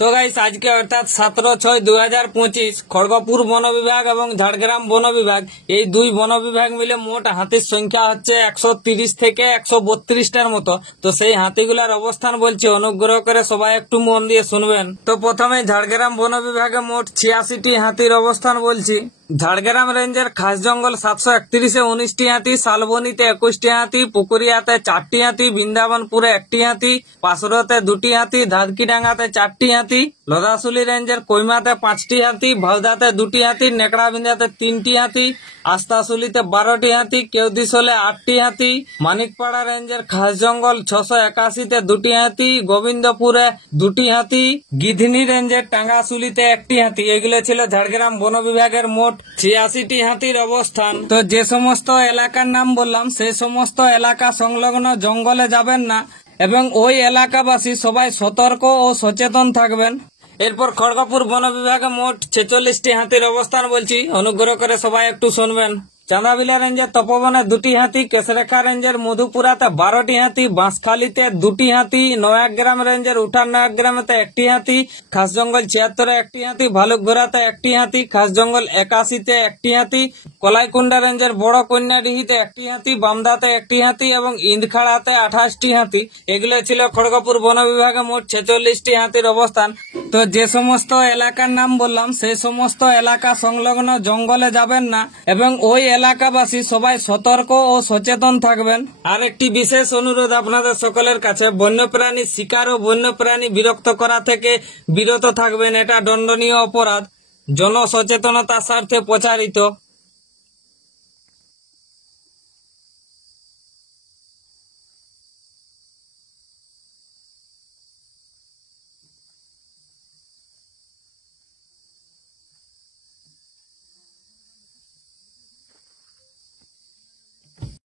তো গাইস আজকে অর্থাৎ 17/6/2025 খড়গপুর বন বিভাগ এবং ঝাড়গ্রাম বন বিভাগ এই দুই বন বিভাগ মিলে মোট হাতির সংখ্যা হচ্ছে 130 থেকে 132টার মতো। তো সেই হাতিগুলার অবস্থান বলছি, অনুগ্রহ করে সবাই একটু মন দিয়ে শুনবেন। তো প্রথমে ঝাড়গ্রাম বন বিভাগে মোট 86টি হাতির অবস্থান বলছি। ঝাড়গ্রাম রেঞ্জের খাস জঙ্গল 731-এ 19টি হাতি, শালবনীতে 21টি হাতি, পুকুরিয়াতে 4টি হাতি, বৃন্দাবনপুরে 1টি হাতি, পাশরতে 2টি হাতি, ধাদকিডাঙ্গাতে 4টি হাতি, লদাশুলি রেঞ্জের কৈমাতে 5টি হাতি, ভাউদাতে 2টি হাতি, নেকড়াবিন্দাতে 3টি হাতি, আস্তাশুলিতে 12টি হাতি, কেউদিশলে 8টি হাতি, মানিকপাড়া রেঞ্জের খাস জঙ্গল 681-তে 2টি হাতি, গোবিন্দপুরে 2টি হাতি, গিধনি রেঞ্জের টাঙ্গাশুলিতে 1টি হাতি। এগুলো ছিল ঝাড়গ্রাম বন বিভাগের মোট 86টি হাতির অবস্থান। তো যে সমস্ত এলাকার নাম বললাম সেই সমস্ত এলাকা সংলগ্ন জঙ্গলে যাবেন না এবং ওই এলাকাবাসী সবাই সতর্ক ও সচেতন থাকবেন। এরপর খড়গপুর বন বিভাগে মোট 46টি হাতির অবস্থান বলছি, অনুগ্রহ করে সবাই একটু শুনবেন। চাঁদাবিলা রেঞ্জের তপবনে 2টি হাতি, কেশরেখা রেঞ্জের মধুপুরাতে 12টি হাতি, বাঁশখালীতে 2টি হাতি, নয়াগ্রাম রেঞ্জের উঠান নয়াগ্রামেতে 1টি হাতি, খাস জঙ্গল 76-এ 1টি হাতি, ভালুকঘোড়াতে 1টি হাতি, খাস জঙ্গল 81-তে 1টি হাতি, কলাইকুণ্ডা রেঞ্জের বড় কন্যাডিহিতে 1টি হাতি, বামদাতে 1টি হাতি এবং ইন্দখাড়াতে 28টি হাতি। এগুলো ছিল খড়গপুর বন বিভাগে মোট 46টি হাতির অবস্থান। তো যে সমস্ত এলাকার নাম বললাম সেই সমস্ত এলাকা সংলগ্ন জঙ্গলে যাবেন না এবং ওই এলাকাবাসী সবাই সতর্ক ও সচেতন থাকবেন। আর একটি বিশেষ অনুরোধ আপনাদের সকলের কাছে, বন্যপ্রাণী শিকার ও বন্যপ্রাণী বিরক্ত করা থেকে বিরত থাকবেন। এটা দণ্ডনীয় অপরাধ, জনসচেতনতার স্বার্থে প্রচারিত।